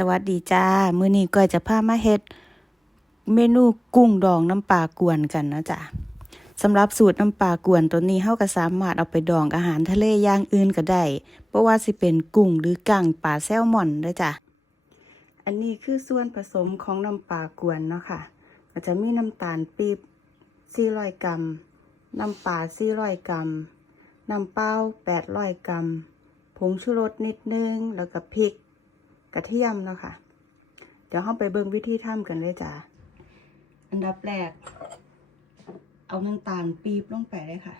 สวัสดีจ้า มื้อนี้ก้อยจะพามาเฮ็ด เมนูกุ้งดองน้ำปลากวนกันนะจ๊ะสำหรับสูตรน้ำปลากวนตัวนี้เฮาก็สามารถเอาไปดองอาหารทะเลอย่างอื่นก็ได้บ่ว่าสิเป็นกุ้งหรือกั้งปลาแซลมอนเด้จ้ะอันนี้คือส่วนผสมของน้ำปลากวนเนาะค่ะ ก็จะมีน้ำตาลปี๊บ400 กรัม น้ำปลา400 กรัม น้ำเปล่า800 กรัม ผงชูรสนิดนึง แล้วก็พริก กระเทียมเนาะค่ะ เดี๋ยวเราไปเบิ่งวิธีทำกันเลยจ้ะอันดับแรก เอาน้ำตาลปี๊บลงไปเลยค่ะ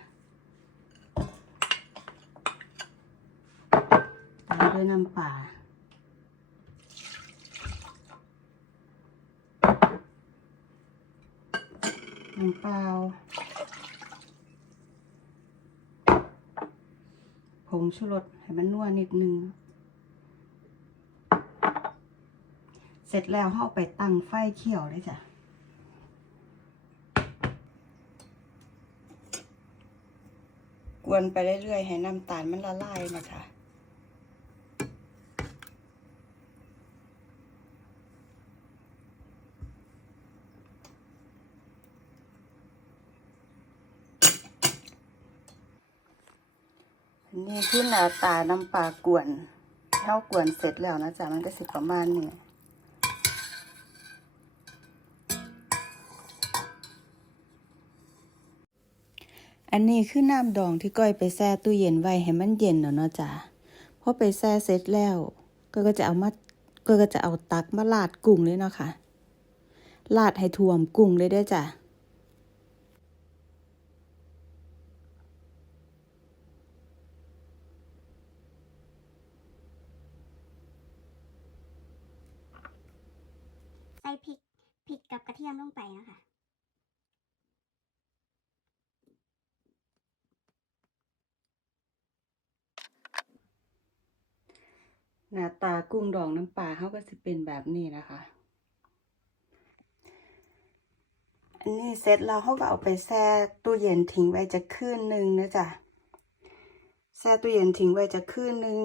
ตามด้วยน้ำปลาน้ำเปล่าผงชูรสให้มันนัวนิดนึง เสร็จแล้วเราไปตั้งไฟเขียวเลยจ้ะกวนไปเรื่อยๆ ให้น้ำตาลมันละลายนะคะอันนี้คือหน้าตาน้ำปลากวนเท่ากวนเสร็จแล้วนะจ๊ะ มันก็สิประมาณนี้ อันนี้คือน้ำดองที่ก้อยไปแช่ตู้เย็นไว้ให้มันเย็นแล้วเนาะจ้ะพอไปแช่เสร็จแล้วก็ก็จะเอามาก็ก็จะเอาตักมาลาดกุ้งเลยเนาะค่ะลาดให้ท่วมกุ้งเลยเด้จ้ะใส่พริกพริกกับกระเทียมลงไปนะคะ หน้าตากุ้งดองน้ำปลาเขาก็จะเป็นแบบนี้นะคะ อันนี้เสร็จแล้วเขาก็เอาไปแช่ตู้เย็นทิ้งไว้จะคืนหนึ่งนะจ๊ะแช่ตู้เย็นทิ้งไว้จะคืนหนึ่ง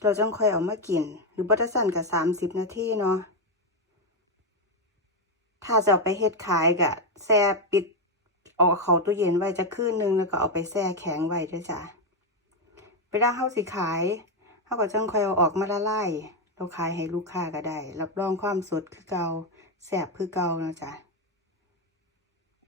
เราจังค่อยเอามากิน หรือบัตสันกับสามสิบนาทีเนาะถ้าจะเอาไปเฮ็ดขายกะแช่ปิดออกเขาตู้เย็นไว้จะคืนหนึ่งแล้วก็เอาไปแช่แข็งไว้ด้วยจ้ะเวลาเขาสิขาย เขาก็จังคอยเอาออกมาละลายเราขายให้ลูกค้าก็ได้ รับรองความสดคือเก่าแสบคือเก่าเนาะจ๊ะ